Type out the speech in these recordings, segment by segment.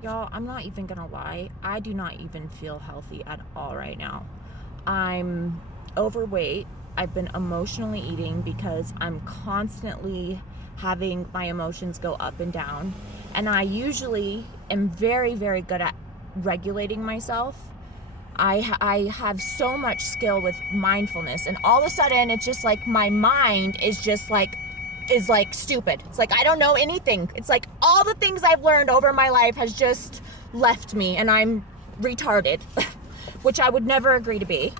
Y'all, I'm not even gonna lie. I do not even feel healthy at all right now. I'm overweight. I've been emotionally eating because I'm constantly having my emotions go up and down. And I usually am very, very good at regulating myself. I have so much skill with mindfulness, and all of a sudden it's just like my mind is like stupid. It's like I don't know anything. It's like all the things I've learned over my life has just left me, and I'm retarded, which I would never agree to be.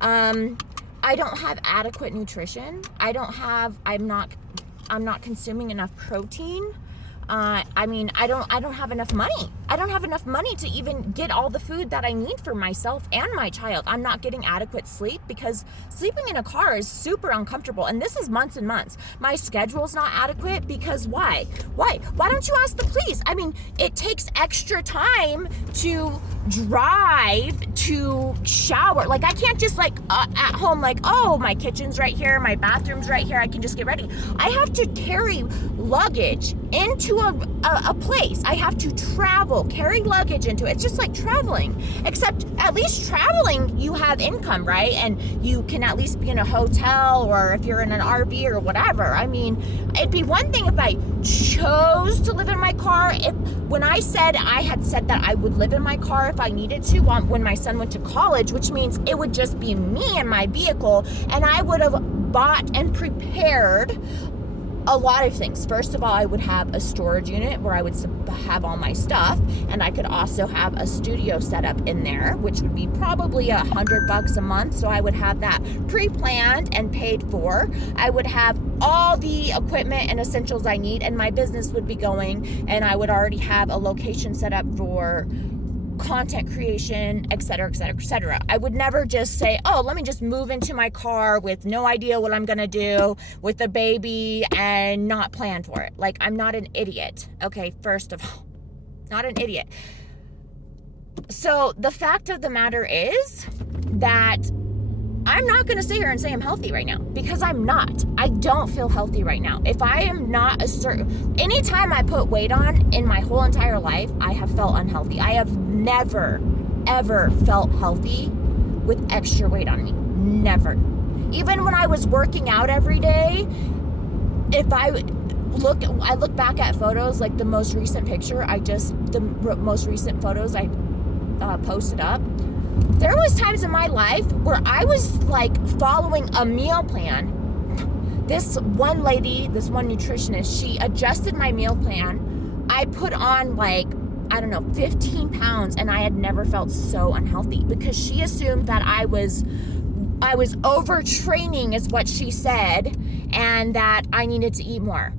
I don't have adequate nutrition. I'm not consuming enough protein. I don't have enough money. I don't have enough money to even get all the food that I need for myself and my child. I'm not getting adequate sleep because sleeping in a car is super uncomfortable. And this is months and months. My schedule's not adequate because why? Why don't you ask the police? I mean, it takes extra time to drive, to shower. Like I can't just at home, oh, my kitchen's right here, my bathroom's right here, I can just get ready. I have to carry luggage into a place. I have to travel, carry luggage into it. It's just like traveling, except at least traveling, you have income, right? And you can at least be in a hotel, or if you're in an RV or whatever. I mean, it'd be one thing if I chose to live in my car. When I had said that I would live in my car if I needed to when my son went to college, which means it would just be me and my vehicle, and I would have bought and prepared a lot of things. First of all, I would have a storage unit where I would have all my stuff, and I could also have a studio set up in there, which would be probably $100 a month. So I would have that pre-planned and paid for. I would have all the equipment and essentials I need, and my business would be going, and I would already have a location set up for content creation, etc., etc., etc. I would never just say, oh, let me just move into my car with no idea what I'm gonna do with the baby and not plan for it. Like, I'm not an idiot. Okay, first of all, not an idiot. So the fact of the matter is that I'm not going to sit here and say I'm healthy right now, because I'm not. I don't feel healthy right now. If I am not anytime I put weight on in my whole entire life, I have felt unhealthy. I have never, ever felt healthy with extra weight on me. Never. Even when I was working out every day, if I look back at photos, like the most recent photos I posted up, there was times in my life where I was like following a meal plan. This one nutritionist, she adjusted my meal plan. I put on 15 pounds, and I had never felt so unhealthy, because she assumed that I was overtraining, is what she said, and that I needed to eat more.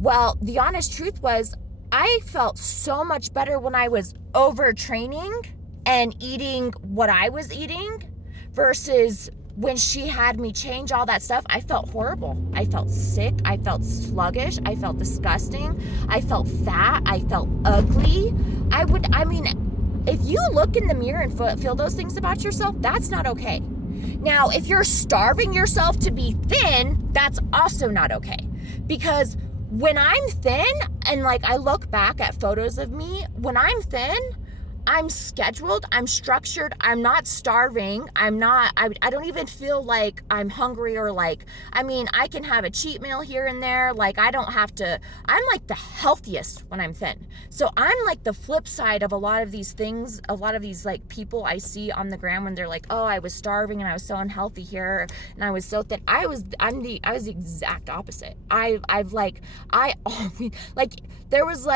Well, the honest truth was, I felt so much better when I was overtraining and eating what I was eating, versus when she had me change all that stuff. I felt horrible. I felt sick. I felt sluggish. I felt disgusting. I felt fat. I felt ugly. If you look in the mirror and feel those things about yourself, that's not okay. Now, if you're starving yourself to be thin, that's also not okay. Because when I'm thin, and I look back at photos of me, when I'm thin, I'm scheduled, I'm structured, I'm not starving, I don't even feel like I'm hungry, or I can have a cheat meal here and there. I don't have to, I'm the healthiest when I'm thin. So I'm the flip side of a lot of these things, a lot of these people I see on the gram when they're oh, I was starving and I was so unhealthy here and I was so thin. I was the exact opposite. There was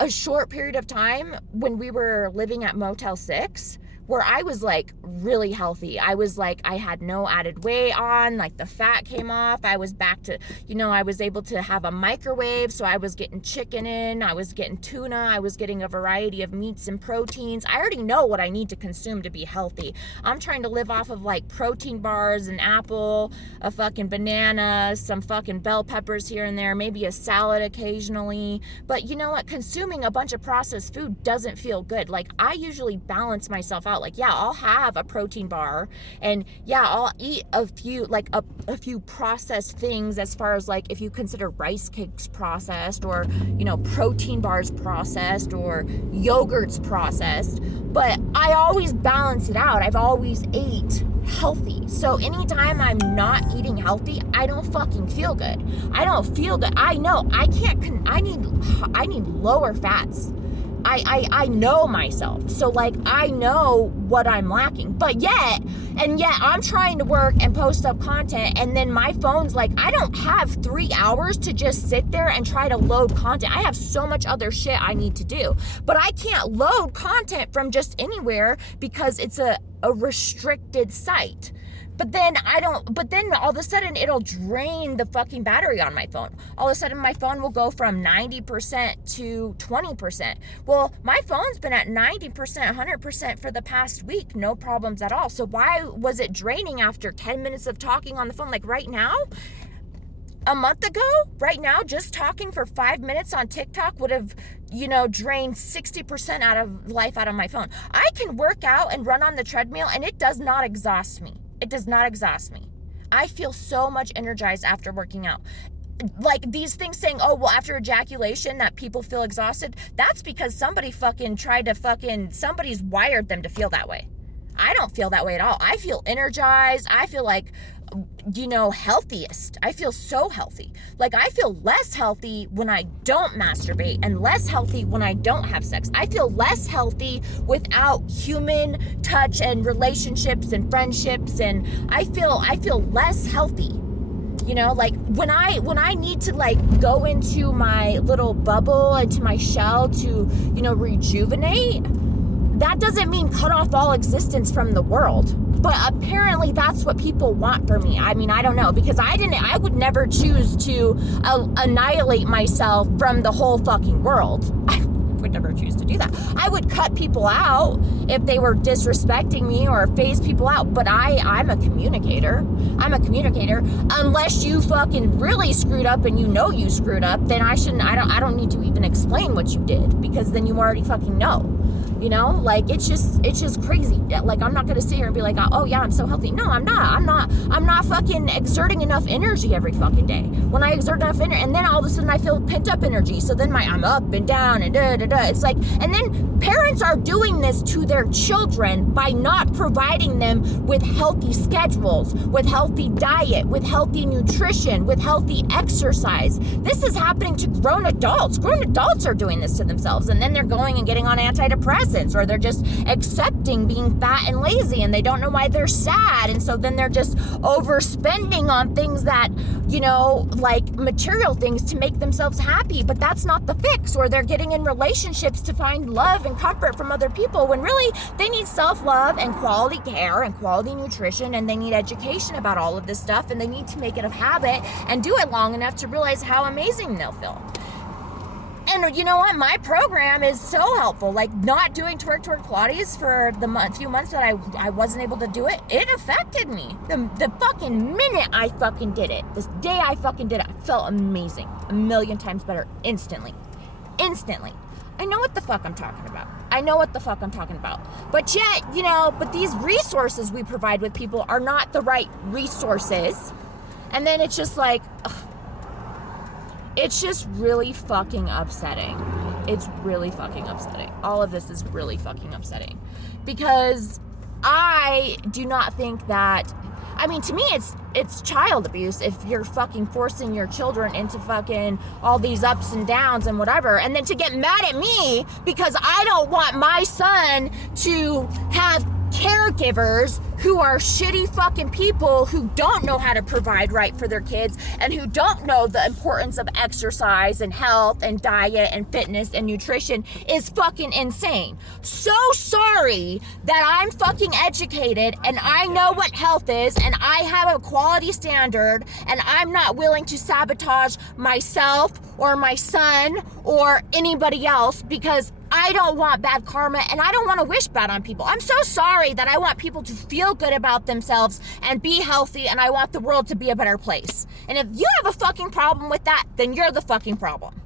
a short period of time when we were living at Motel 6 where I was really healthy. I was I had no added weight on, the fat came off. I was back to, I was able to have a microwave, so I was getting chicken in, I was getting tuna, I was getting a variety of meats and proteins. I already know what I need to consume to be healthy. I'm trying to live off of protein bars, an apple, a fucking banana, some fucking bell peppers here and there, maybe a salad occasionally. But you know what? Consuming a bunch of processed food doesn't feel good. I usually balance myself out. out. Like, yeah, I'll have a protein bar, and yeah, I'll eat a few, like a few processed things, as far as like if you consider rice cakes processed, or, you know, protein bars processed, or yogurts processed, but I always balance it out. I've always ate healthy. So anytime I'm not eating healthy, I don't fucking feel good. I don't feel good. I know I need lower fats. I know myself. So like, I know what I'm lacking, but yet I'm trying to work and post up content, and then my phone's like, I don't have 3 hours to just sit there and try to load content. I have so much other shit I need to do, but I can't load content from just anywhere because it's a restricted site. But then all of a sudden it'll drain the fucking battery on my phone. All of a sudden my phone will go from 90% to 20%. Well, my phone's been at 90%, 100% for the past week, no problems at all. So why was it draining after 10 minutes of talking on the phone? Like right now, a month ago, right now, just talking for 5 minutes on TikTok would have, you know, drained 60% out of my phone. I can work out and run on the treadmill, and it does not exhaust me. It does not exhaust me. I feel so much energized after working out. Like these things saying, oh, well, after ejaculation that people feel exhausted, that's because somebody somebody's wired them to feel that way. I don't feel that way at all. I feel energized. I feel like, you know, healthiest. I feel so healthy. Like I feel less healthy when I don't masturbate, and less healthy when I don't have sex. I feel less healthy without human touch and relationships and friendships, and I feel less healthy. You know, like when I need to like go into my little bubble, into my shell to, you know, rejuvenate, that doesn't mean cut off all existence from the world. But apparently that's what people want for me. I mean, I don't know, because I would never choose to annihilate myself from the whole fucking world. I would never choose to do that. I would cut people out if they were disrespecting me or phase people out, but I'm a communicator. I'm a communicator. Unless you fucking really screwed up and you know you screwed up, then I don't need to even explain what you did, because then you already fucking know. You know, like it's just crazy. Like I'm not gonna sit here and be like, oh yeah, I'm so healthy. No, I'm not fucking exerting enough energy every fucking day. When I exert enough energy, and then all of a sudden I feel pent up energy. So then I'm up and down and da da da. It's like, and then parents are doing this to their children by not providing them with healthy schedules, with healthy diet, with healthy nutrition, with healthy exercise. This is happening to grown adults. Grown adults are doing this to themselves, and then they're going and getting on antidepressants, or they're just accepting being fat and lazy, and they don't know why they're sad, and so then they're just overspending on things that, you know, like material things to make themselves happy, but that's not the fix. Or they're getting in relationships to find love and comfort from other people, when really they need self-love and quality care and quality nutrition, and they need education about all of this stuff, and they need to make it a habit and do it long enough to realize how amazing they'll feel. And you know what? My program is so helpful. Like not doing twerk Pilates for the few months that I wasn't able to do it, it affected me. The fucking minute I fucking did it, this day I fucking did it, I felt amazing. A million times better instantly. Instantly. I know what the fuck I'm talking about. But yet, you know, but these resources we provide with people are not the right resources. And then it's just like, ugh. It's just really fucking upsetting. It's really fucking upsetting. All of this is really fucking upsetting. Because I do not think that, I mean, to me, it's child abuse if you're fucking forcing your children into fucking all these ups and downs and whatever. And then to get mad at me because I don't want my son to have caregivers who are shitty fucking people who don't know how to provide right for their kids, and who don't know the importance of exercise and health and diet and fitness and nutrition is fucking insane. So sorry that I'm fucking educated and I know what health is, and I have a quality standard, and I'm not willing to sabotage myself or my son or anybody else because I don't want bad karma, and I don't want to wish bad on people. I'm so sorry that I want people to feel good about themselves and be healthy, and I want the world to be a better place. And if you have a fucking problem with that, then you're the fucking problem.